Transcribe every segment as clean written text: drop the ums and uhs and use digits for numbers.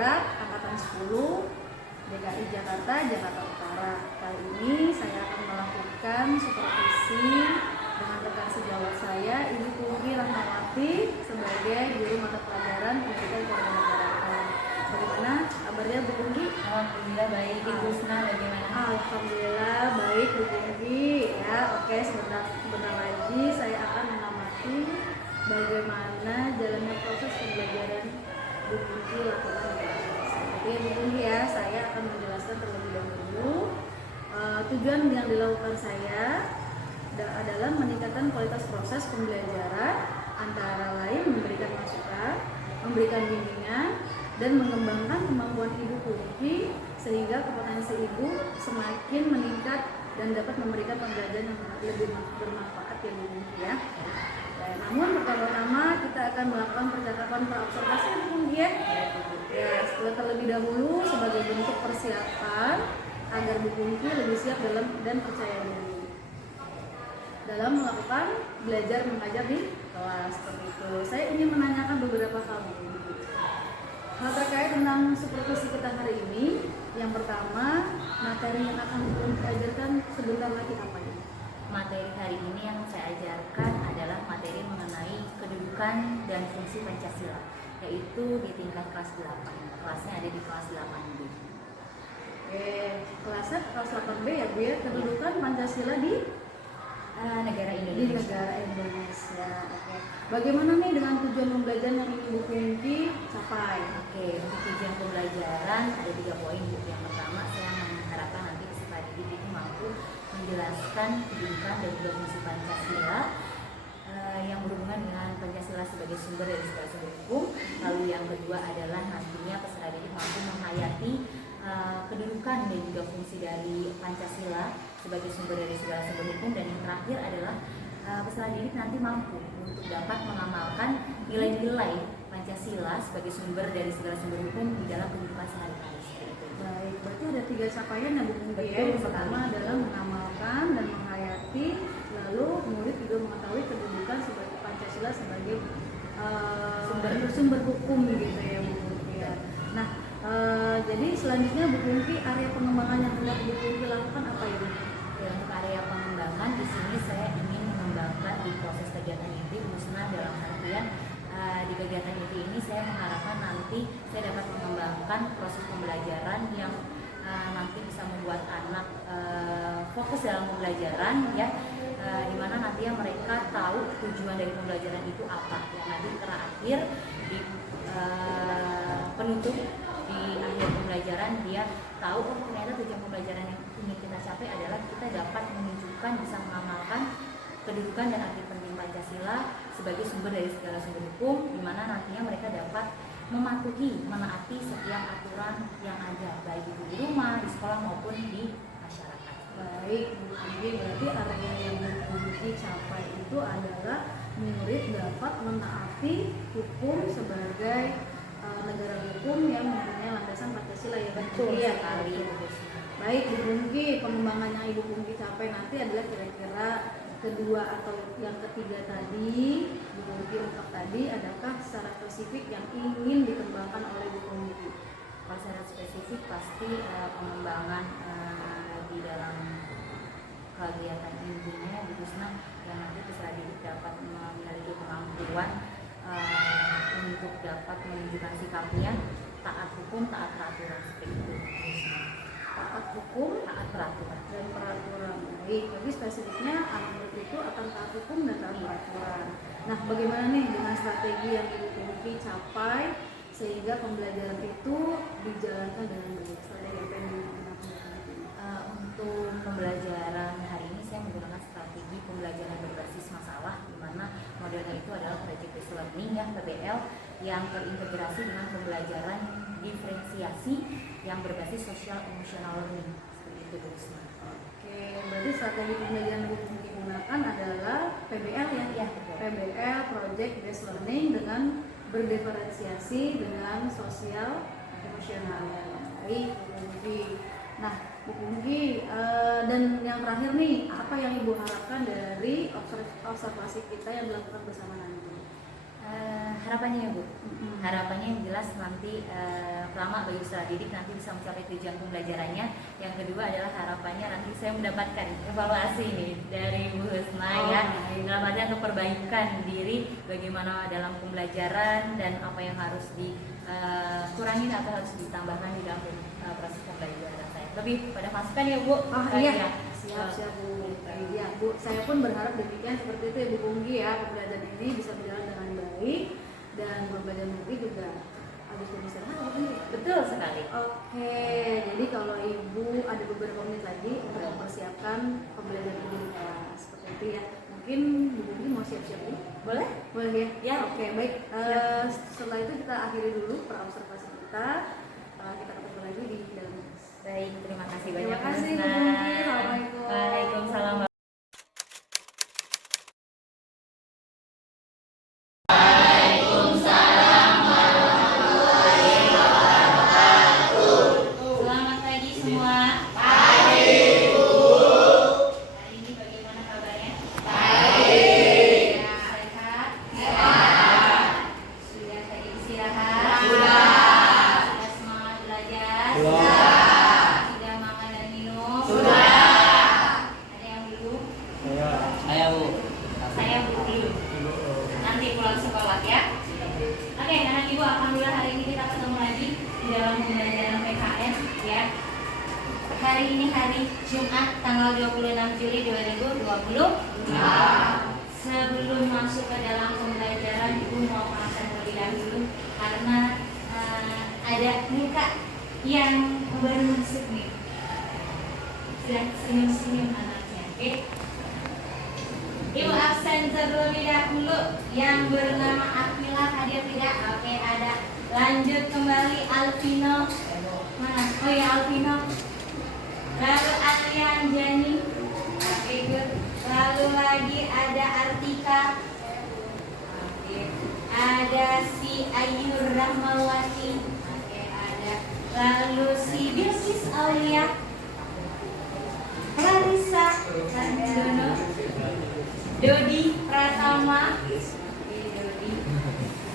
Barat, Angkatan 10, DKI Jakarta, Jakarta Utara. Kali ini saya akan melakukan supervisi dengan rekan sejawat saya, Ibu Pungki Rahmawati, sebagai guru mata pelajaran Pendidikan Kewarganegaraan. Bagaimana kabarnya Bu Pungki? Alhamdulillah baik. Ibu Husna bagaimana? Alhamdulillah baik Bu Pungki. Ya, oke, sebentar lagi saya akan mengamati bagaimana jalannya proses pembelajaran Bu Pungki lakukan. Oke Bu Pungki ya, saya akan menjelaskan terlebih dahulu. Tujuan yang dilakukan saya adalah meningkatkan kualitas proses pembelajaran, antara lain memberikan masukan, memberikan bimbingan, dan mengembangkan kemampuan Ibu Pungki sehingga kompetensi Ibu semakin meningkat dan dapat memberikan pembelajaran yang lebih bermanfaat ya Bu Pungki ya. Namun pertama-tama kita akan melakukan percakapan praobservasi Bu Pungki ya. Setelah terlebih dahulu sebagai bentuk persiapan agar Bu Pungki lebih siap dan percaya diri dalam melakukan belajar mengajar di kelas seperti itu. Saya ingin menanyakan beberapa hal terkait tentang supervisi kita hari ini. Yang pertama, materi yang akan diajarkan sebentar lagi apa ini? Materi hari ini yang saya ajarkan adalah materi mengenai kedudukan dan fungsi Pancasila, yaitu di tingkat kelas 8. Kelasnya ada di kelas 8B. Kelasnya kelas 8B ya Bu ya, kedudukan Pancasila di negara di Indonesia. negara Indonesia. Bagaimana nih dengan tujuan pembelajaran yang ingin Bu Pungki capai? Untuk tujuan pembelajaran ada 3 poin. Yang pertama, saya mengharapkan nanti peserta didik itu mampu menjelaskan kedudukan dan juga fungsi Pancasila yang berhubungan dengan Pancasila sebagai sumber dari segala sumber hukum. Lalu yang kedua adalah nantinya peserta didik mampu menghayati kedudukan dan juga fungsi dari Pancasila sebagai sumber dari segala sumber hukum. Dan yang terakhir adalah peserta didik nanti mampu untuk dapat mengamalkan nilai-nilai Pancasila sebagai sumber dari segala sumber hukum di dalam kehidupan sehari-hari. Baik, berarti ada 3 capaian ya Bu Pungki ya. Yang pertama adalah mengamalkan dan menghayati, lalu murid juga mengetahui kedudukan sebagai Pancasila sebagai sumber hukum gitu ya Bu Pungki ya. Nah, jadi selanjutnya Bu Pungki, area pengembangan yang hendak Bu Pungki lakukan apa ya Bu? Untuk area pengembangan di sini saya ingin mengembangkan di proses kegiatan inti Husna, dalam artian di kegiatan inti ini saya mengharapkan nanti saya dapat mengembangkan proses pembelajaran yang nanti bisa membuat anak fokus dalam pembelajaran ya, dimana nanti mereka tahu tujuan dari pembelajaran itu apa ya. Nanti terakhir di penutup di akhir pembelajaran dia tahu ternyata tujuan pembelajaran yang ingin kita capai adalah kita dapat menunjukkan, bisa mengamalkan kedudukan dan arti penting Pancasila sebagai sumber dari segala sumber hukum, di mana nantinya mereka dapat mematuhi, menaati setiap aturan yang ada, baik itu di rumah, di sekolah maupun di masyarakat. Baik, jadi berarti area yang Bu Pungki capai itu adalah murid dapat menaati hukum sebagai negara hukum yang mempunyai landasan Pancasila ya. Betul ya, sekali. Baik Bu Pungki, pengembangan yang Ibu Pungki capai nanti adalah kira-kira kedua atau yang ketiga tadi Bu Pungki ungkap tadi, adakah secara spesifik yang ingin dikembangkan oleh Bu Pungki? Kalau secara spesifik pasti pengembangan di dalam kegiatan intinya Bu Husna yang nanti peserta didik dapat memiliki kemampuan untuk dapat menunjukkan sikapnya taat hukum, taat peraturan, seperti itu. Taat hukum, Taat peraturan dan peraturan. Baik, jadi spesifiknya anak murid itu akan taat hukum dan taat peraturan. Nah, bagaimana nih dengan strategi yang Ibu Pungki capai sehingga pembelajaran itu dijalankan dengan baik? Strategi apa yang digunakan? Untuk pembelajaran hari ini saya menggunakan strategi pembelajaran berbasis masalah, di mana modelnya itu adalah project based learning ya, PBL, yang terintegrasi dengan pembelajaran diferensiasi yang berbasis social emotional learning, seperti itu Bu Husna. Berarti strategi pembelajaran yang digunakan adalah PBL ya? Ya, betul. PBL, project based learning, dengan berdiferensiasi dengan sosial emosional. Baik Bu Pungki. Nah Bu Pungki, dan yang terakhir nih, apa yang Ibu harapkan dari observasi kita yang dilakukan bersama nanti? harapannya ya Bu, harapannya yang jelas nanti pertama bagi peserta didik nanti bisa mencapai tujuan pembelajarannya. Yang kedua adalah harapannya nanti saya mendapatkan evaluasi nih dari Bu Husna ya, dalam artian untuk perbaikan diri bagaimana dalam pembelajaran dan apa yang harus dikurangin atau harus ditambahkan di dalam proses pembelajaran saya. Lebih pada masukan ya Bu. Iya. Siap Bu. Iya Bu, saya pun berharap demikian seperti itu ya Bu Punggi ya, pembelajaran ini bisa berjalan dengan baik dan pembelajaran nanti juga habis dari istirahat apa Bu? Betul sekali. Oke, jadi kalau Ibu ada beberapa menit lagi untuk mempersiapkan pembelajaran di kelas seperti itu ya. Mungkin Bu Punggi mau siap-siap nih? Boleh? Boleh ya? Ya. Oke, baik. Setelah itu kita akhiri dulu perobservasi kita. Kita ketemu lagi di dalam kelas. Baik, terima kasih banyak. Terima kasih Bu Husna. Punggi. Assalamualaikum. Waalaikumsalam. Selamat pagi semua. Pagi Bu. Hari ini bagaimana kabarnya? Baik. Sehat? Sehat. Sudah tadi istirahat? Sudah. Sudah semangat belajar? Sudah. Sudah makan dan minum? Sudah. Ada yang belum? Saya Bu. Saya belum. Nanti pulang sekolah ya. Oke, anak ibu, alhamdulillah hari ini kita ketemu lagi di dalam pembelajaran PKN ya. Hari ini hari Jumat tanggal 26 Juli 2020. Sebelum masuk ke dalam pembelajaran, ibu mau absen terlebih dahulu karena ada muka yang baru masuk nih. Sudah senyum-senyum anaknya, oke? Ibu absen terlebih dahulu yang bernama Akmila, hadir tidak? Oke, ada. Lanjut kembali Alvino. Mana? Oh ya, Alvino. Lalu Alian Jani. Oke, good. Lalu lagi ada Artika. Oke. Ada si Ayu Rahmawati. Oke, ada. Lalu si Bilqis Aulia. Clarissa Sanjono. Dodi Pratama, Dodi,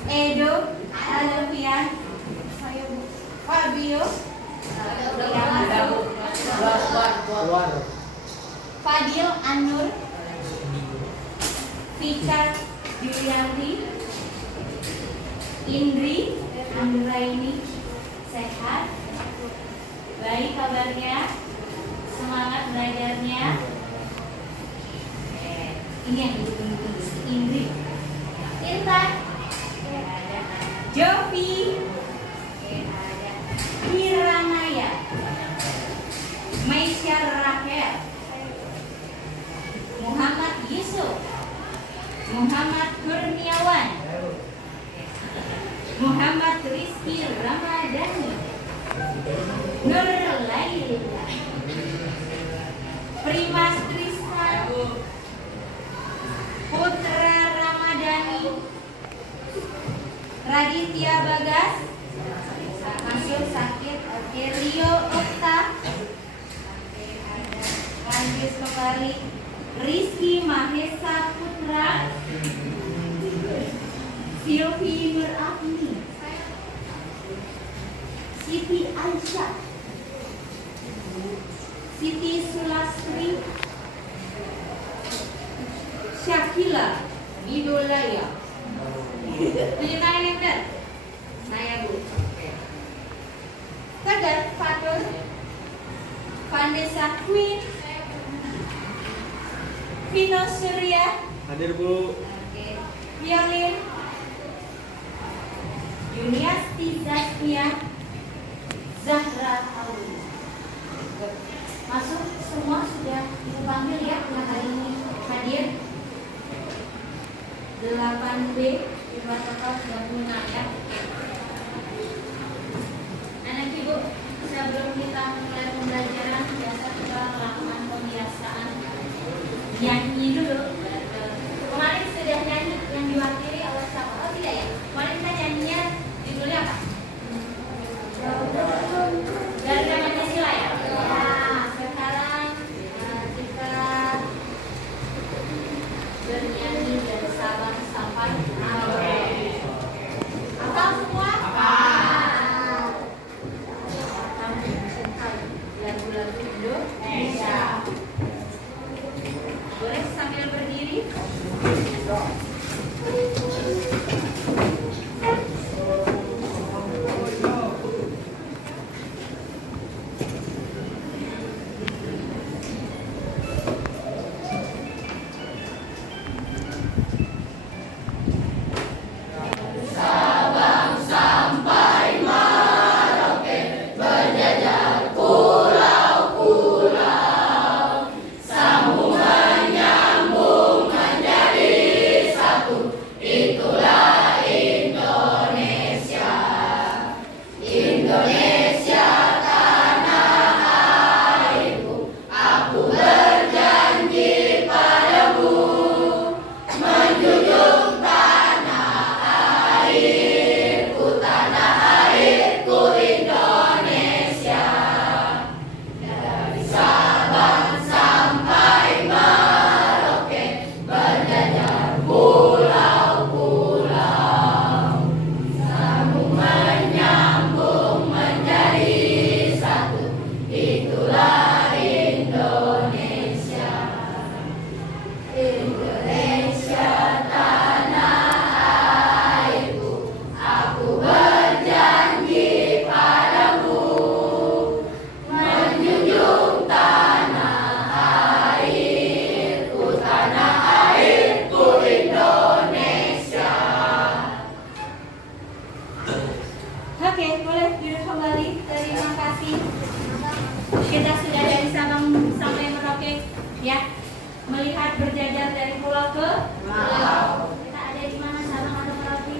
Edo, Alfian, Fabio, Fadil Anur, Vika Julianti, Indri Anggraini. Sehat? Baik kabarnya? Semangat belajarnya? Ini yang ditunggu-tunggu, Indri, Intan, ada Jovi, ada Hiranaya, Maisya Rahel, Muhammad Yusuf, Muhammad Kurniawan, Muhammad Rizky Ramadhani, Nur Laila, Primas Tristan, Putra Ramadhani, Raditya Bagas, masuk sakit. Oke, Rio Okta. Oke, ada. Lanjut kembali Rizky Mahesa Putra, Silvi Nur Afni, Siti Aisyah, Siti Sulastri, Syakila Widolaya. Tunjuk tangan yang benar. Saya Bu. Tegar Fatul, Vanessa Queen, Vino Surya. Hadir Bu. Oke. Violin, Yuniasti Zaskia, Zahra Auli. Masuk semua sudah dipanggil ya yang hari ini hadir. 8B di luar total 36 ya. Anak ibu, sebelum kita mulai pembelajaran biasa kita melakukan pembiasaan nyanyi dulu. Kemarin sudah nyanyi yang diwakili oleh siapa? Oh tidak ya? Kemarin kita nyanyinya judulnya apa? Garuda Pancasila ya? Nah, sekarang kita bernyanyi dari Sabang sampai Merauke. Oke, boleh duduk kembali. Terima kasih. Kita sudah dari Sabang sampai Merauke, ya. Melihat berjajar dari pulau ke pulau. Kita ada di mana, Sabang atau Merauke?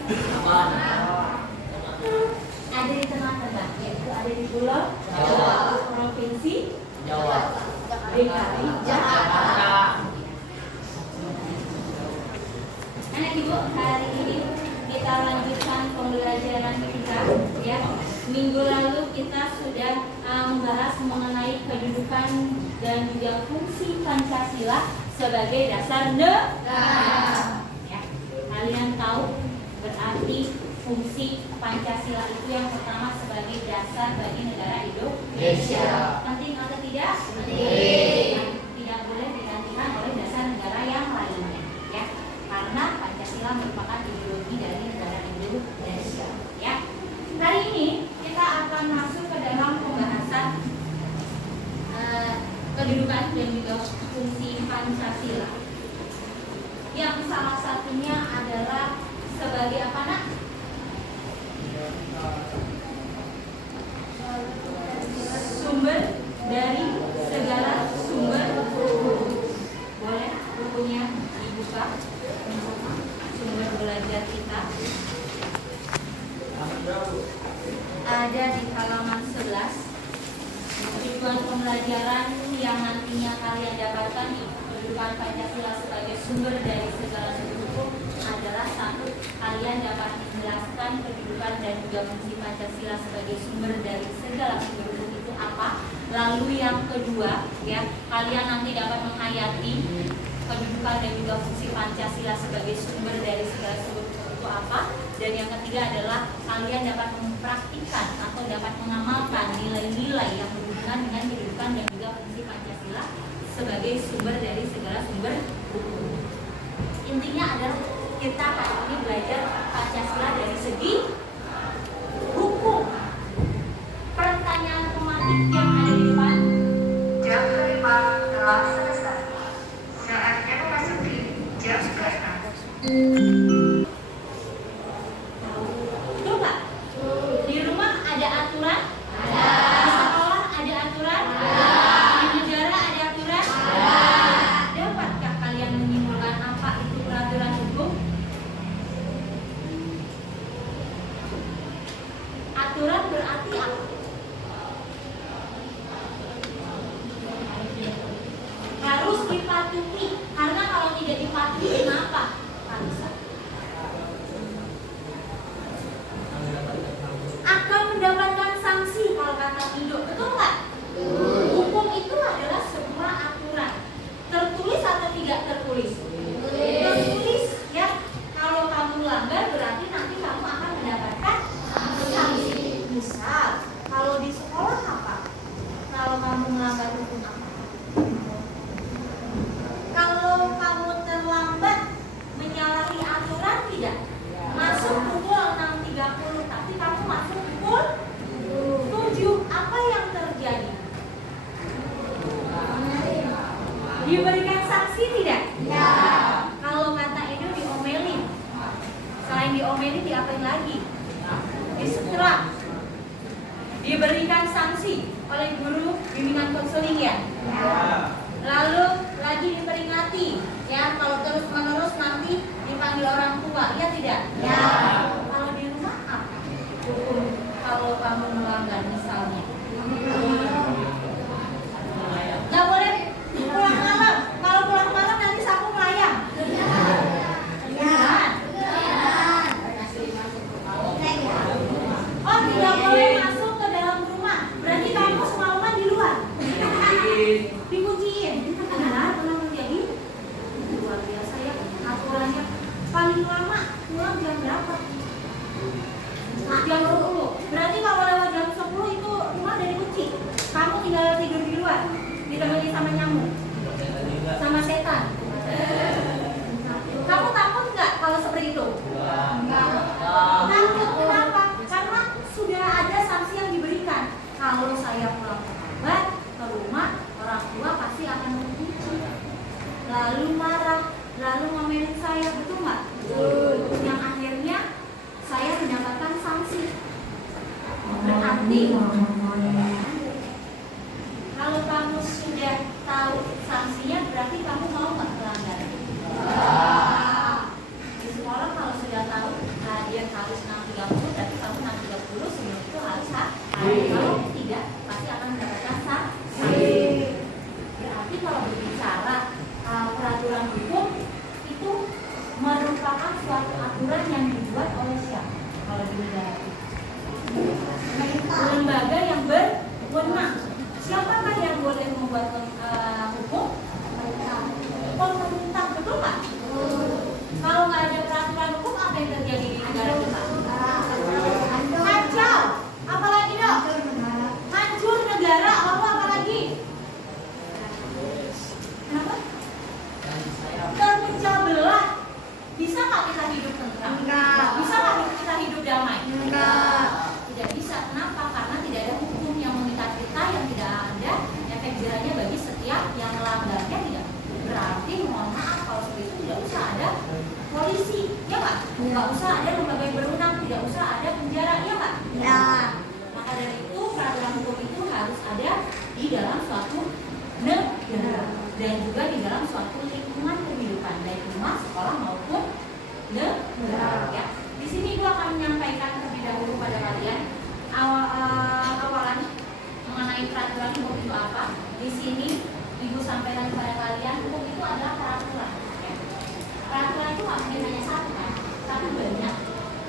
Ada di tengah-tengah, yaitu ada di Pulau Jawa, Provinsi Jawa. DKI Jakarta. Anak ibu, hari ini kita lanjutkan pembelajaran kita, ya. Minggu lalu kita sudah membahas mengenai kedudukan dan juga fungsi Pancasila sebagai dasar negara. Ya. Kalian tahu berarti fungsi Pancasila itu yang pertama sebagai dasar bagi negara Indonesia. Penting atau tidak? Penting. Tidak boleh digantikan oleh dasar negara yang lainnya, ya. Karena Pancasila merupakan ideologi dari negara Indonesia, ya. Hari ini kita akan masuk ke dalam pembahasan kedudukan dan juga fungsi Pancasila. Yang salah satunya adalah sebagai apa, Nak? Sumber dari segala sumber hukum. Boleh bukunya dibuka, sumber belajar kita ada di halaman 11. Tujuan pembelajaran yang nantinya kalian dapatkan di kedudukan Pancasila sebagai sumber dari segala sumber hukum adalah satu, kalian dapat menjelaskan kedudukan dan juga fungsi Pancasila sebagai sumber dari segala sumber hukum itu apa. Lalu yang kedua, ya, kalian nanti dapat menghayati kedudukan dan juga fungsi Pancasila sebagai sumber dari segala sumber hukum itu apa. Dan yang ketiga adalah kalian dapat mempraktikkan atau dapat mengamalkan nilai-nilai yang berhubungan dengan kedudukan dan juga fungsi Pancasila sebagai sumber dari segala sumber hukum. Intinya adalah kita hari ini belajar Pancasila dari segi hukum. Pertanyaan tematik yang ada di depan. Jam kelima telah selesai. Saatnya memasuki jam ke-6. Coba. Di rumah ada aturan? Ada. Di sekolah ada aturan? Ada. Di negara ada aturan? Ada. Dapatkah kalian menyimpulkan apa itu peraturan hukum? Aturan berarti apa? Harus dipatuhi. Karena kalau tidak dipatuhi, kenapa? Akan mendapatkan sanksi kalau kata Indo, betul nggak? Hukum itu adalah sebuah aturan, tertulis atau tidak tertulis? Tertulis, ya. Kalau kamu melanggar berarti nanti kamu akan mendapatkan sanksi. Misal, kalau di sekolah apa? Kalau kamu melanggar hukum apa? Kalau kamu terlambat menyalahi aturan tidak? Masuk pukul 6.30 tapi kamu masuk pukul 7. Apa yang terjadi? Diberikan sanksi tidak? Ya. Kalau kata Edo diomelin. Selain diomelin diapain lagi? Disetrap. Diberikan sanksi oleh guru bimbingan konseling, ya? Lalu lagi diperingati, ya. Kalau terus menerus nanti dipanggil orang tua, ya tidak? Ya. Kalau di rumah apa hukum kalau kamu melanggar misalnya? Nggak boleh pulang malam. Kalau pulang malam nanti sapu melayang. Ya. Oh, tidak boleh masuk ke dalam rumah. Berarti kamu semalaman di luar. Dikunciin. Benar, pernah terjadi. Luar biasa, ya. Aturannya paling lama pulang jam berapa? Jam 10. Berarti kalau lewat jam 10 itu rumah udah dikunci. Kamu tinggal tidur di luar, ditemani sama nyamuk, sama setan. Kamu takut nggak kalau seperti itu? Enggak. Takut kenapa? Karena sudah ada sanksi yang diberikan. Kalau saya pulang terlambat ke rumah, orang tua pasti akan mengunci, lalu marah, lalu ngomelin saya, betul nggak? Yang akhirnya saya mendapatkan sanksi. berarti kalau kamu sudah tahu sanksinya, berarti kamu mau nggak melanggar? Di sekolah kalau sudah tahu dia harus 6.30, berarti kamu 6.30 sebelum itu harus kalau tidak pasti akan mendapatkan sanksi. Berarti kalau berbicara peraturan hukum itu merupakan suatu aturan yang dibuat oleh siapa? Kalau di negara lembaga yang berwenang. Siapakah yang boleh membuat hukum? Pemerintah, betul nggak? Kalau nggak ada peraturan hukum, apa yang terjadi di negara kita? Kacau. Apalagi dong? Hancur negara. Lalu apa lagi? Kenapa? Terpecah belah. Bisa nggak kita hidup tentram? Enggak. Bisa nggak kita hidup damai? Enggak. Tidak bisa. Kenapa? Karena tidak ada hukum yang mengikat kita, yang tidak ada efek jerahnya bagi setiap yang melanggarnya. Tidak. Berarti mohon maaf kalau seperti itu tidak usah ada polisi, ya nggak? Nggak usah ada lembaga yang berwenang, tidak usah ada penjara, ya nggak? Ya. Maka dari itu peraturan hukum itu harus ada di dalam suatu negara dan juga di dalam suatu lingkungan kehidupan, baik rumah, sekolah maupun negara. Ya. Di sini gua akan menyampaikan terlebih dahulu pada kalian awalan mengenai peraturan hukum itu apa. Di sini Ibu sampaikan kepada kalian hukum itu adalah peraturan. Ya. Peraturan itu nggak mungkin hanya satu kan, tapi banyak.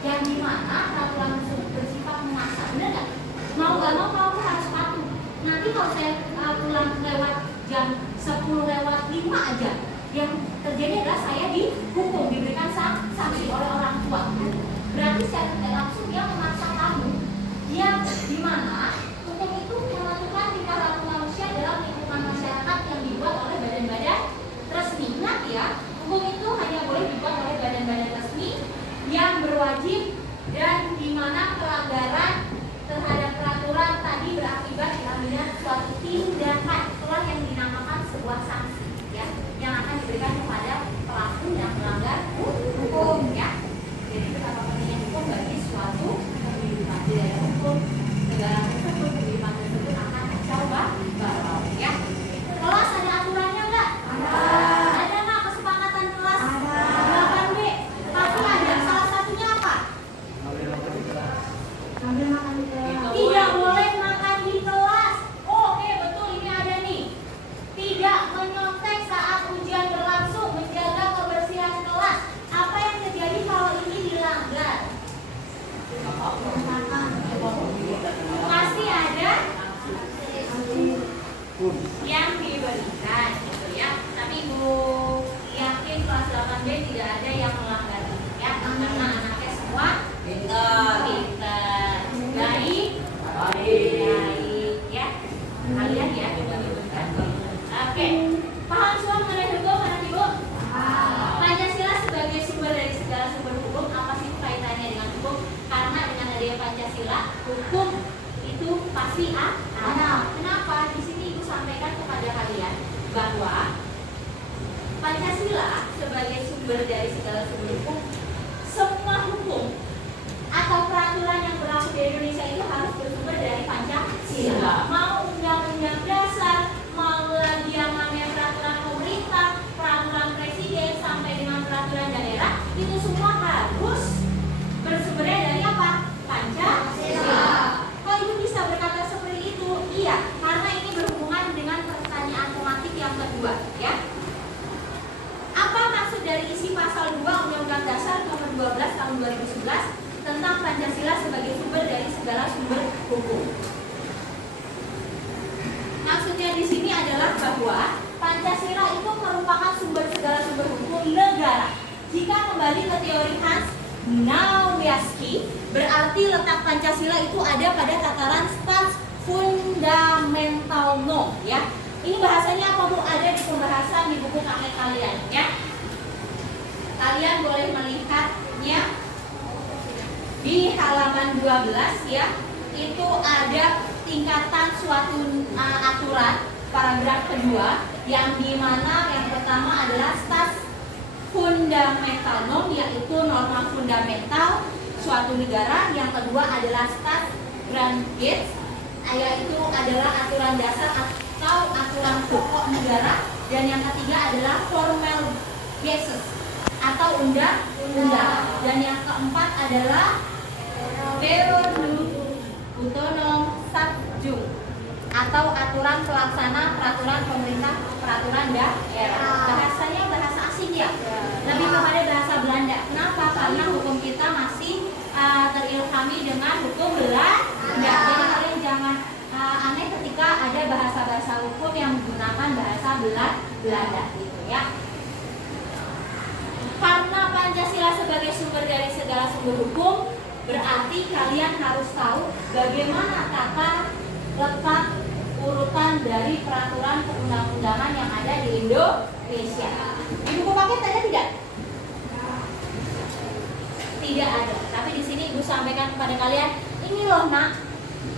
Yang dimana peraturan tersebut bersifat memaksa, benar nggak? Mau nggak mau kamu harus patuh. Nanti kalau saya pulang lewat jam 10:05 aja, yang terjadi adalah saya dihukum, diberikan sanksi oleh orang tua. Berarti secara tidak langsung dia memaksa kamu. Yang dimana hukum itu menentukan tingkah laku manusia dalam lingkungan masyarakat yang dibuat oleh badan-badan resmi. Ingat ya, hukum itu hanya boleh dibuat oleh badan-badan resmi yang berwajib dan dimana pelanggaran terhadap peraturan tadi berakibat diambilnya suatu tindakan, itulah yang dinamakan sebuah sanksi, ya, yang akan diberikan kepada pelaku yang melanggar hukum, ya. Jadi betapa pentingnya hukum bagi suatu kehidupan. Tidak ada hukum, negara tersebut, kehidupan tersebut akan kacau balau, ya. Kelas ada aturannya nggak? Ada nggak kesepakatan kelas? 8B pasti ada. Salah satunya apa? Tidak boleh makan di kelas. Oke, betul, ini ada nih. Tidak menyontek saat ujian berlangsung, menjaga kebersihan kelas. Apa yang terjadi kalau ini dilanggar? Pasti ada yang diberikan, gitu ya. Tapi Ibu yakin kelas 8B tidak ada yang melanggar, ya, karena anaknya semua pintar, baik, ya. Kalian ya, oke. Paham semua mengenai hukum, anak Ibu? Pancasila sebagai sumber dari segala sumber hukum, apa sih kaitannya dengan hukum? Karena dengan adanya Pancasila, hukum itu pasti ada. Kenapa? Di sini Ibu sampaikan kepada kalian bahwa Pancasila sebagai sumber dari segala sumber hukum, semua hukum atau peraturan yang berlaku di Indonesia itu harus bersumber dari Pancasila. Mau undang-undang dasar, mau lagi yang namanya peraturan pemerintah, peraturan presiden, sampai dengan peraturan daerah, itu semua harus bersumbernya dari apa? Pancasila. Kok Ibu bisa berkata seperti itu? Iya, karena ini berhubungan dengan pertanyaan tematik yang kedua, ya. Apa maksud dari isi pasal 2 Undang-Undang Dasar Nomor 12 Tahun 2011 tentang Pancasila sebagai sumber dari segala sumber hukum? Maksudnya di sini adalah bahwa Pancasila itu merupakan sumber segala sumber hukum negara. Jika kembali ke teori Hans Nauwiaski, berarti letak Pancasila itu ada pada tataran stans fundamental norm, ya. Ini bahasanya apa Bu? Ada di pembahasan di buku kakek kalian, ya. Kalian boleh melihatnya di halaman 12, ya. Itu ada tingkatan suatu aturan paragraf kedua, yang dimana yang pertama adalah stans fundamental norm, yaitu norma fundamental suatu negara. Yang kedua adalah stans Grant Gates, yaitu adalah aturan dasar atau aturan pokok negara, dan yang ketiga adalah formal basis atau undang-undang, dan yang keempat adalah Beronum Utonom Subjung atau aturan pelaksana peraturan pemerintah peraturan daerah. Bahasanya bahasa asing ya, lebih kepada bahasa Belanda. Kenapa? Karena hukum kita masih terilhami dengan hukum Belanda. Jadi kalian jangan aneh ketika ada bahasa-bahasa hukum yang menggunakan bahasa Belanda gitu ya. Karena Pancasila sebagai sumber dari segala sumber hukum, berarti kalian harus tahu bagaimana tata letak urutan dari peraturan perundang-undangan yang ada di Indonesia. Di buku paket ada tidak? Tidak ada. Tapi di sini Ibu sampaikan kepada kalian, ini loh nak,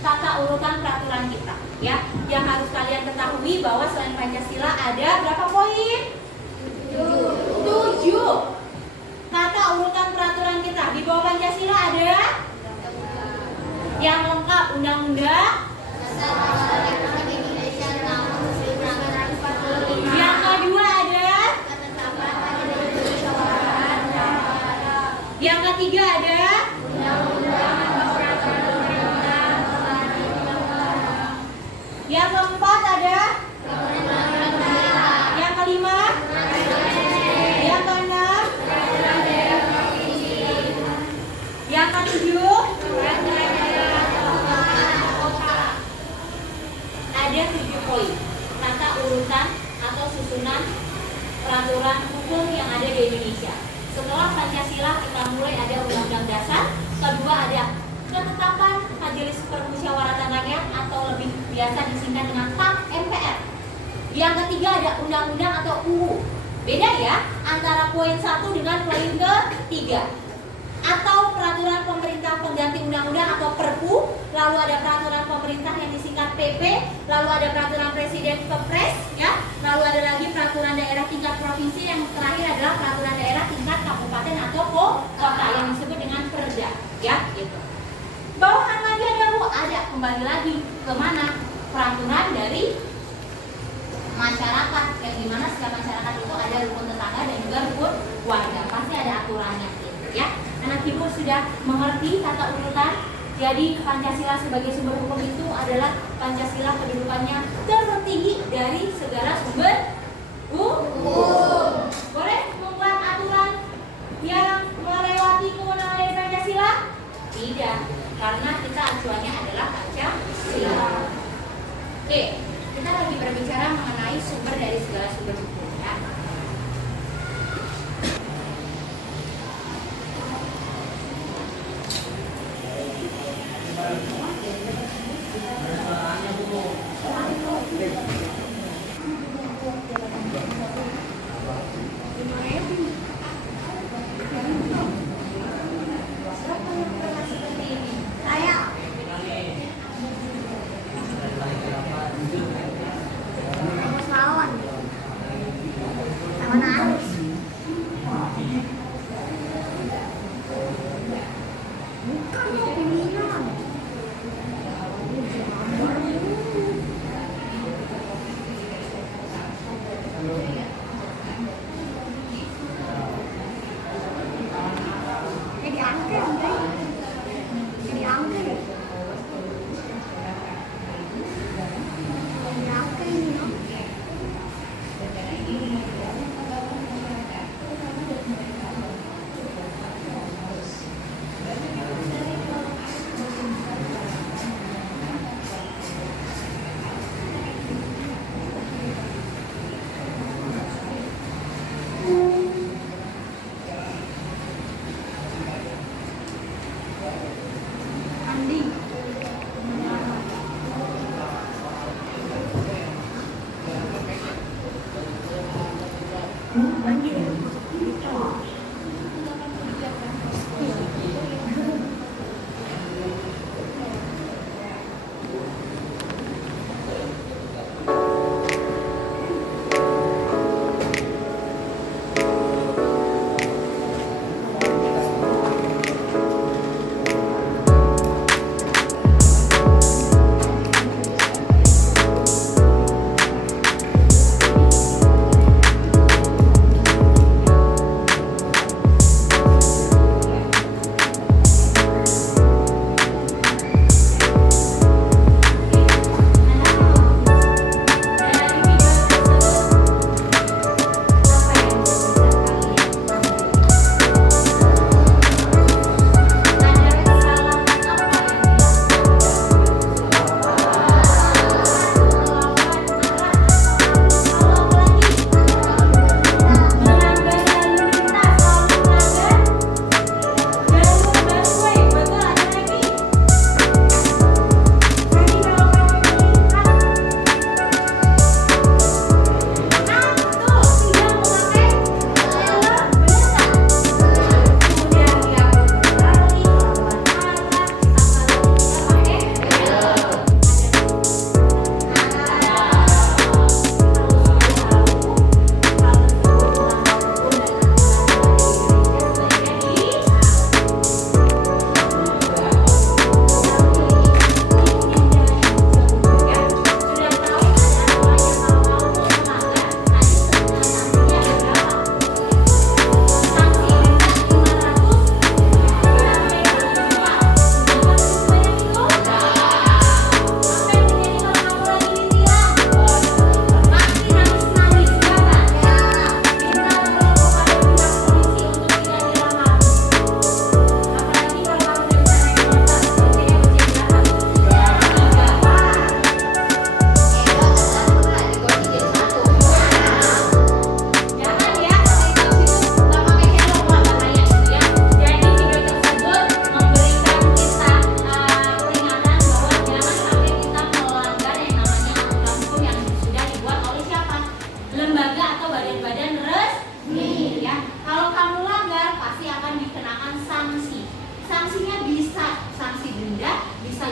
tata urutan peraturan kita, ya. Yang harus kalian ketahui bahwa selain Pancasila ada berapa poin? 7. Tata urutan peraturan kita di bawah Pancasila ada yang lengkap undang-undang. Yang kedua ada. Yang ketiga ada. Yang keempat ada. Yang kelima. Yang keenam. Yang ketujuh. Ada 7 poin tata urutan atau susunan peraturan hukum yang ada di Indonesia. Setelah Pancasila kita mulai ada Undang-Undang Dasar, kedua ada ketetapan Majelis Permusyawaratan Rakyat atau lebih biasa disingkat dengan TAP MPR. Yang ketiga ada undang-undang atau UU. Beda ya antara poin 1 dengan poin ketiga. Atau peraturan pemerintah pengganti undang-undang atau Perpu, lalu ada peraturan pemerintah yang disingkat PP, lalu ada peraturan presiden Kepres, ya, lalu ada lagi peraturan daerah tingkat provinsi, yang terakhir adalah peraturan daerah tingkat kabupaten atau kota yang disebut dengan Perda, ya, gitu. Bawahan lagi ada Bu, ada kembali lagi ke mana? Peraturan dari masyarakat, yang dimana setiap masyarakat itu ada rukun tetangga dan juga rukun warga, pasti ada aturannya, gitu, ya. Anak ibu sudah mengerti tata urutan. Jadi Pancasila sebagai sumber hukum itu adalah Pancasila kedudukannya tertinggi dari segala sumber hukum. Boleh membuat aturan yang melewati kewenangan dari Pancasila? Tidak, karena kita acuannya adalah Pancasila. Oke, kita lagi berbicara mengenai sumber dari segala sumber hukum, ya.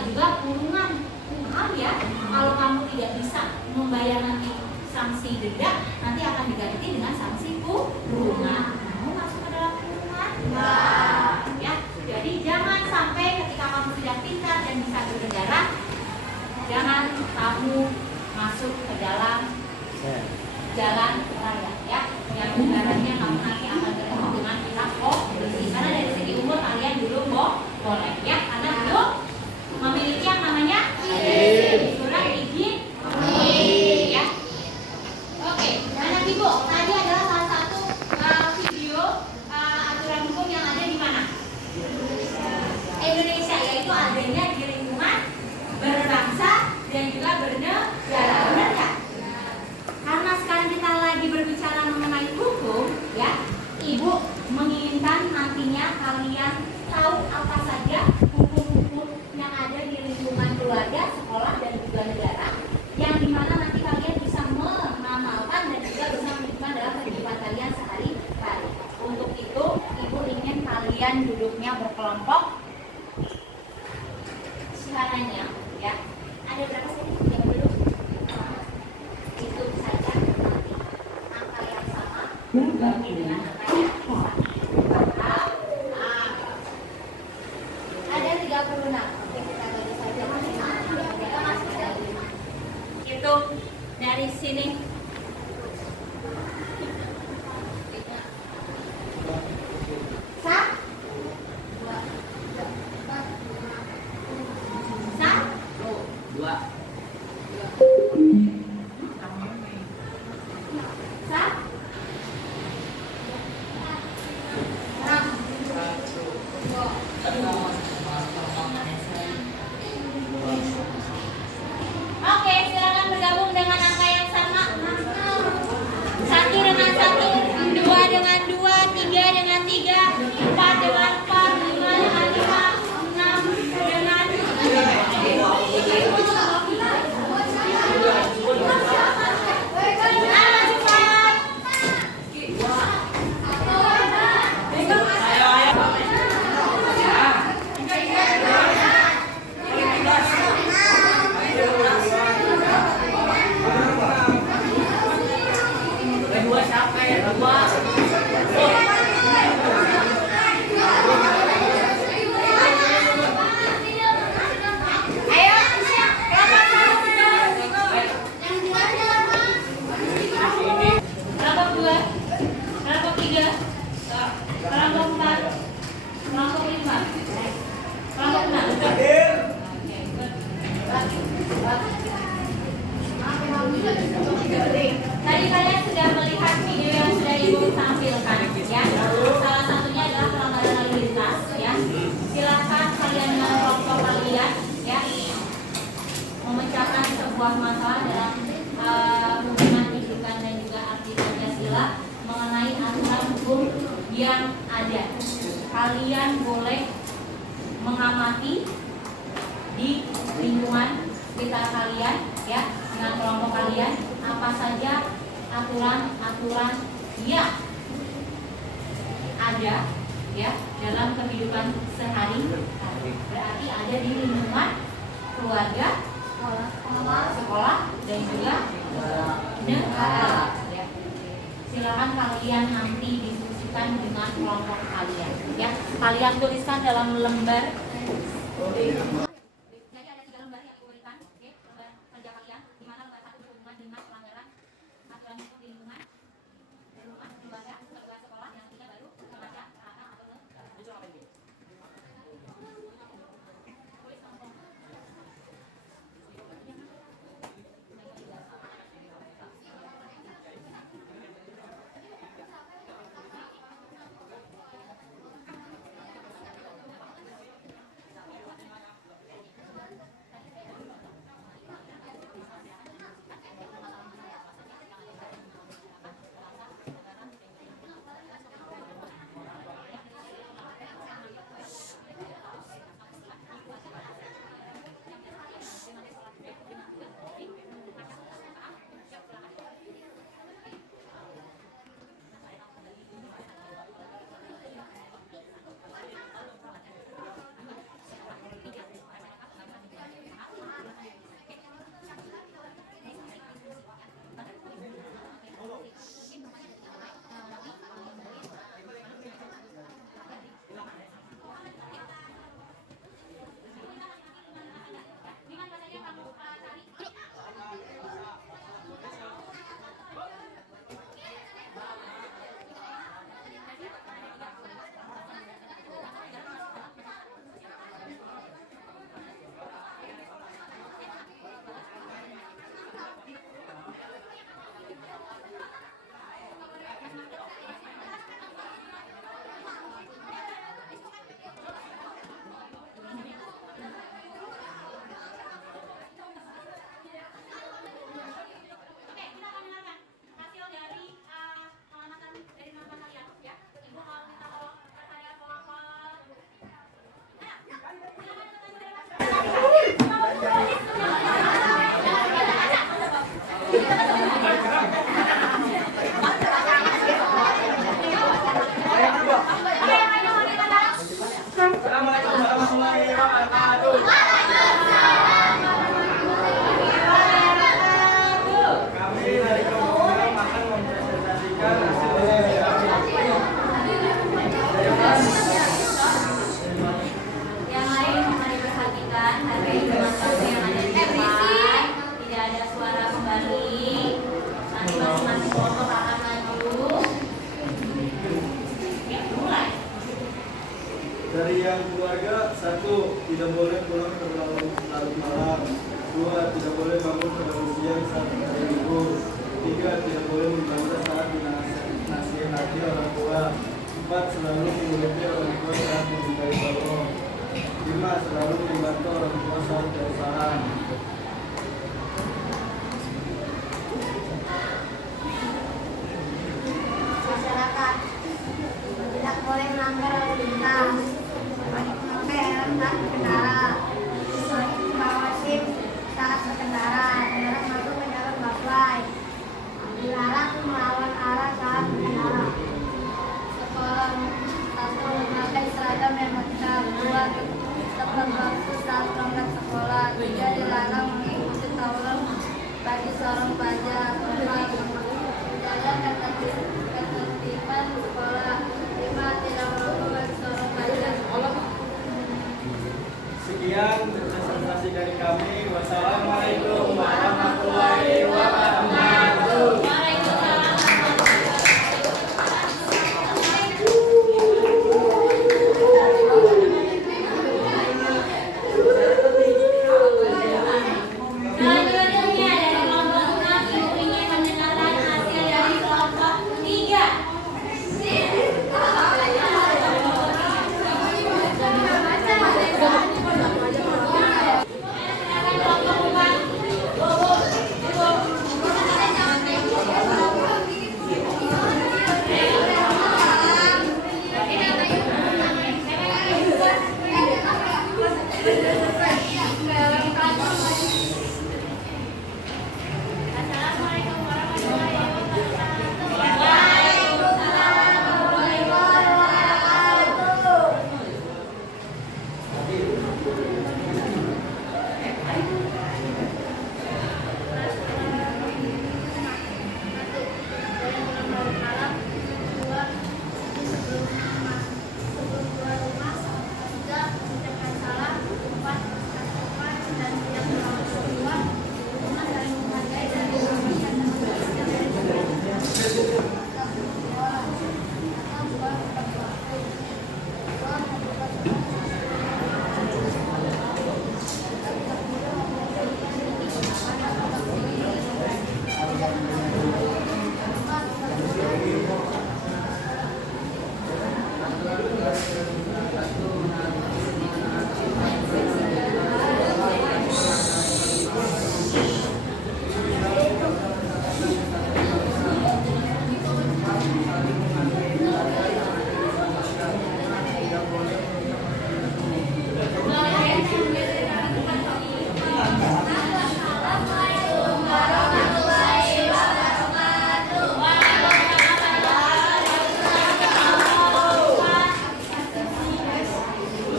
juga kurungan. Paham ya? Kalau kamu tidak bisa membayar nanti sanksi denda, nanti akan diganti dengan sanksi kurungan. Mau masuk ke dalam kurungan? Ya. Jadi jangan sampai ketika kamu sudah pintar dan bisa bernegara, jangan kamu masuk ke dalam jalan raya, ya. Yang negaranya kamu nanti akan bertemu dengan pihak polisi. Karena dari segi umur kalian dulu boleh, ya. Karena belum memiliki yang namanya surat izin, ya. Oke, anak ibu, tadi adalah salah satu video aturan hukum yang ada di mana? Indonesia, yaitu adanya di lingkungan berbangsa dan juga bernegara, benar nggak? Karena sekarang kita lagi berbicara mengenai hukum, ya, ibu menginginkan nantinya kalian tahu apa saja hukum-hukum yang ada di lingkungan keluarga, sekolah, dan juga negara, yang dimana nanti kalian bisa mengamalkan dan juga bisa menerapkan dalam kehidupan kalian sehari-hari. Untuk itu, ibu ingin kalian duduknya berkelompok. Caranya, ya, ada berapa sih? Yang dulu itu saja nanti angka yang sama dibagi dengan angka yang sama. Ada 36. Oke, kita bagi saja. Kita masuk lagi. Itu dari sini. Oke, silakan bergabung dengan angka yang sama. 1 dengan 1, 2 dengan 2, 3 dengan 3, 4 dengan 4, 5 dengan 5, 6 dengan Tadi kalian sudah melihat video yang sudah ibu tampilkan, ya. Salah satunya adalah pelanggaran lalu lintas, ya. Silakan kalian dengan kelompok kalian, ya, memecahkan sebuah masalah dalam hubungan kehidupan dan juga arti Pancasila mengenai aturan hukum yang ada. Kalian boleh mengamati di lingkungan sekitar kalian, ya, dengan kelompok kalian apa saja aturan-aturan yang ada, ya, dalam kehidupan sehari-hari. Berarti ada di lingkungan keluarga, sekolah, dan juga negara, ya. Silakan kalian nanti diskusikan dengan kelompok kalian, ya. Kalian tuliskan dalam lembar. Jadi ada 3 lembar yang aku berikan, oke, lembar kerja kalian, di mana lembar 1 berhubungan dengan pelanggaran aturan hukum di lingkungan keluarga, sekolah, yang 3 baru membaca atau menghormati orang tua. 4. Selalu mengikuti orang tua saat mencintai Allah. 5. Selalu membantu orang tua saat kesusahan. Masyarakat tidak boleh melanggar lalu lintas, memakai helm saat berkendara, membawa SIM saat berkendara, dilarang masuk ke jalur busway, dilarang melawan arah saat berkendara. Sekolah 1. Memakai seragam yang lengkap. 2. Tepat waktu saat berangkat sekolah. 3. Dilarang mengikuti tawuran bagi seorang pelajar. 4. Menjaga ketertiban sekolah. 5. Tidak merokok bagi seorang pelajar. Sekian presentasi dari kami. Wassalamualaikum warahmatullahi wabarakatuh. Selanjutnya dari kelompok 6 ibu ingin mendengarkan hasil dari kelompok 3. Assalamualaikum warahmatullahi wabarakatuh.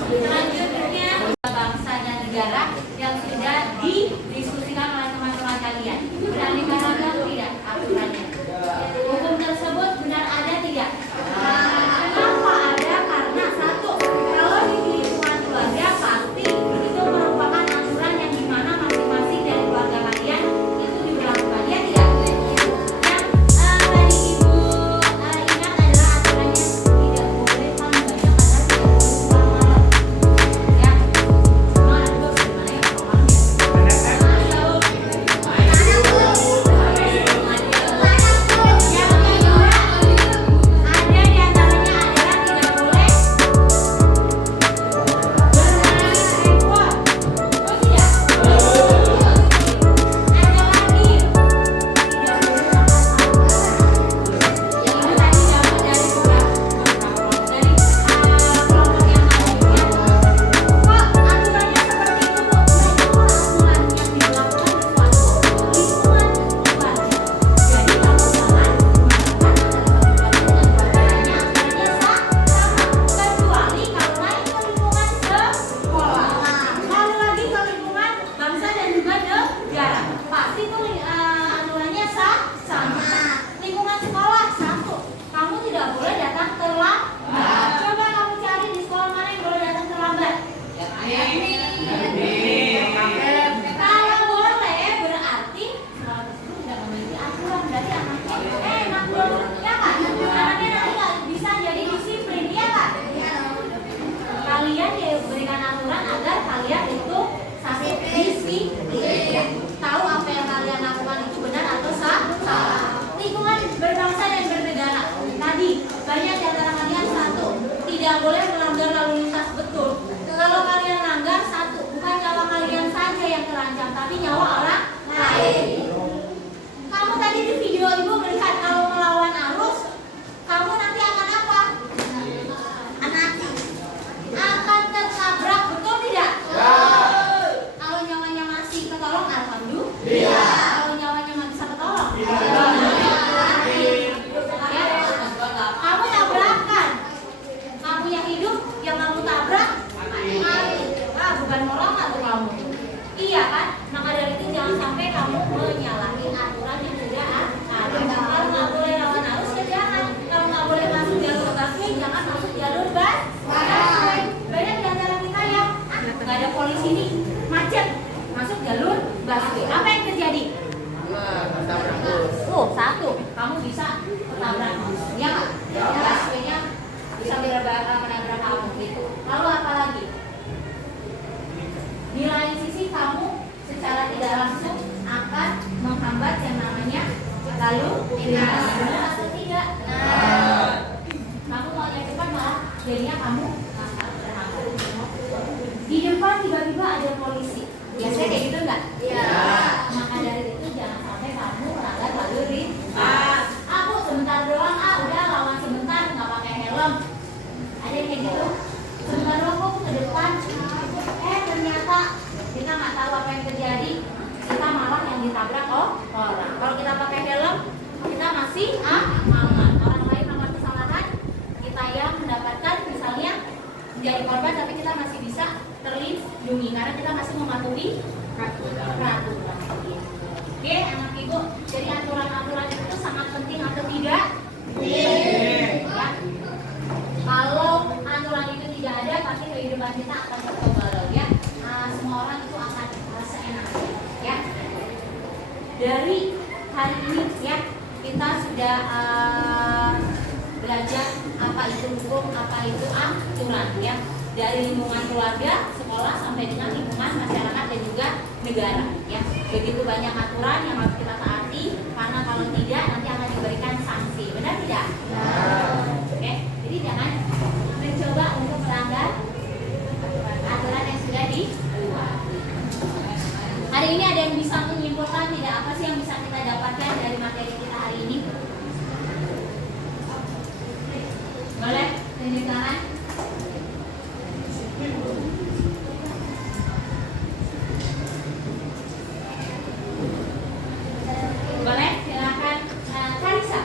Selanjutnya bangsa dan negara yang sudah didiskusikan oleh teman-teman kalian. Benar dibacakan tidak aturannya? Hukum tersebut benar ada tidak? Kenapa ada? Karena 1. Kalau di lingkungan keluarga pasti itu merupakan aturan yang dimana masing-masing dari keluarga kalian itu diberlakukan. Ya tidak? Yang tadi ibu ingat adalah aturannya tidak boleh membaca karena tidak boleh pulang malam. Ya, memang ada juga bagaimana ya kalau malam ya? ketolong, alhamdulillah. Kalau nyawanya nggak bisa ketolong, ya. Kamu tabrakan, kamu yang hidup, yang kamu tabrak, bukan nolong atau kamu. Iya kan? Maka dari itu jangan sampai kamu menyalahi aturan yang sudah ada. Kalau nggak boleh lawan arus, ya jangan. Kalau nggak boleh masuk jalur busway, jangan masuk jalur busway. Banyak di antara kita yang nggak ada polisi nih, macet, masuk jalur busway. Apa yang terjadi? Satu, kamu bisa menabrak bus, ya nggak? Busway-nya bisa menabrak kamu gitu. Lalu apa lagi? Di lain sisi kamu secara tidak langsung akan menghambat yang namanya lalu lintas, benar atau tidak? Kamu mau cepat malah jadinya kamu terhambat. Di depan tiba-tiba ada polisi, biasanya kayak gitu enggak? Iya. Maka dari itu jangan sampai kamu melanggar lalu lintas. Aku sebentar doang, udah lawan sebentar nggak pakai helm. Ada yang kayak gitu? Sebentar doang kok ke depan. Ternyata kita nggak tahu apa yang terjadi, kita malah yang ditabrak orang. Kalau kita pakai helm, kita masih aman. Orang lain melakukan kesalahan, kita yang mendapatkan misalnya menjadi korban, tapi kita masih bisa terlindungi karena kita masih mematuhi peraturan. Oke, anak ibu, jadi aturan-aturan itu sangat penting atau tidak? Ya. Kalau aturan itu tidak ada, pasti kehidupan kita akan berkembang, ya. Semua orang itu akan seenaknya, ya. Dari hari ini, ya, kita sudah belajar apa itu hukum, apa itu aturan, ya. Dari lingkungan keluarga, sekolah, sampai dengan lingkungan masyarakat dan juga negara, ya. Begitu banyak aturan yang harus kita taati, karena kalau tidak nanti akan diberikan sanksi, benar tidak? Oke, jadi jangan mencoba untuk melanggar aturan yang sudah dibuat. Hari ini ada yang bisa menyimpulkan tidak apa sih yang bisa kita dapatkan dari materi kita hari ini? Boleh tunjuk tangan? Boleh, silakan. Karisa.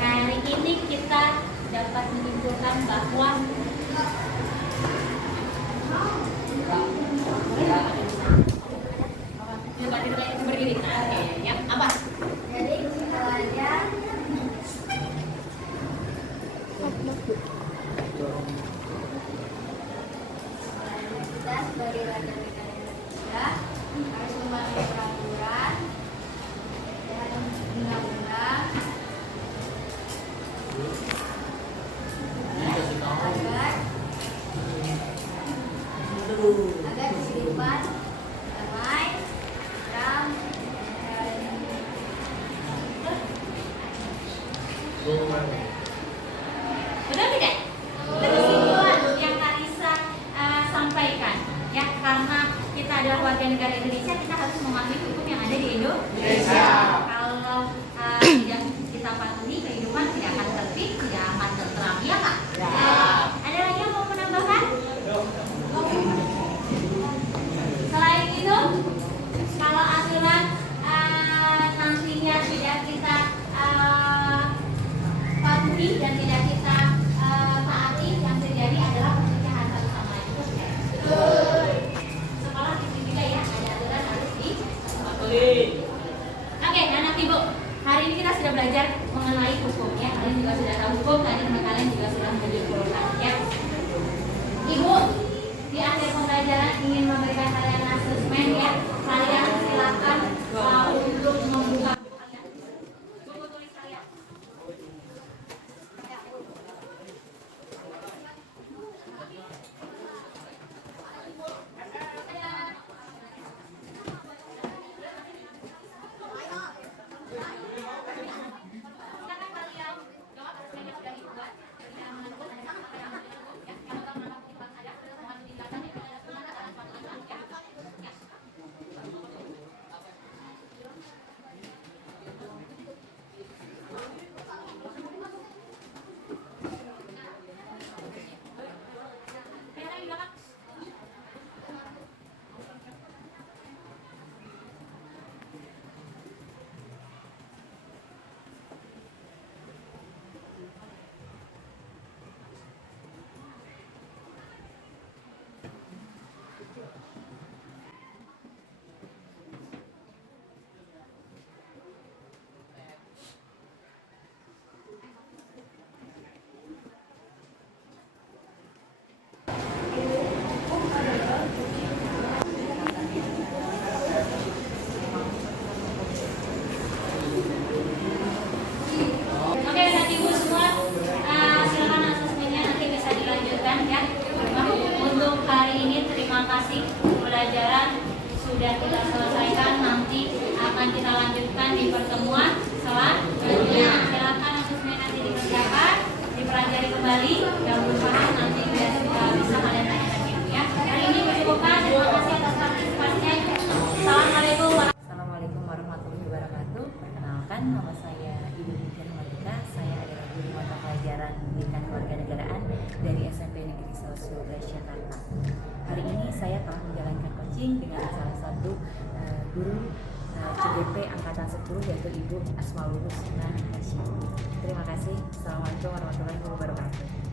Hari ini kita dapat menyimpulkan bahwa berdiri. Ya, apa? Jadi kesimpulannya kita sebagai warga negara Indonesia harus mematuhi peraturan dan undang-undang agar kehidupan damai, tentram, Benar tidak? Kesimpulan yang Karisa sampaikan, ya, karena kita adalah warga negara Indonesia, kita harus mematuhi hukum yang ada di Indonesia. Kalau tidak kita patuhi, kehidupan tidak akan tertib, tidak akan tentram, ya Kak? Ada lagi yang mau menambahkan? Selain itu, kalau aturan nantinya tidak kita patuhi dan tidak kita taati, yang terjadi adalah perpecahan satu sama lain. Sekolah itu juga ya, ada aturan harus dipatuhi. Oke, anak ibu, hari ini kita sudah belajar mengenai hukum, ya. Kalian juga sudah tahu hukum, tadi kalian juga sudah menyimpulkan, ya. Ibu, di akhir pembelajaran ingin memberikan kalian asesmen, ya. Kalian silakan untuk membuka buku tulis kalian. Silakan kalian jawab asesmen yang sudah dibuat. sudah kita selesaikan, nanti akan kita lanjutkan di pertemuan selanjutnya. Silakan untuk nanti dikerjakan, dipelajari kembali, dan berusaha nanti biar kita bisa kalian tanyakan ya. Hari ini mencukupkan. Terima kasih atas partisipasinya. Assalamualaikum warahmatullahi wabarakatuh. Perkenalkan, nama saya Ibu Mutiara Malika. Saya adalah guru mata pelajaran Pendidikan Kewarganegaraan dari SMP Negeri 11 Jakarta. Hari ini saya telah menjalankan coaching dengan salah satu guru CGP Angkatan 10 yaitu Ibu Asmaul Husna Hasyim. Terima kasih. Assalamualaikum warahmatullahi wabarakatuh.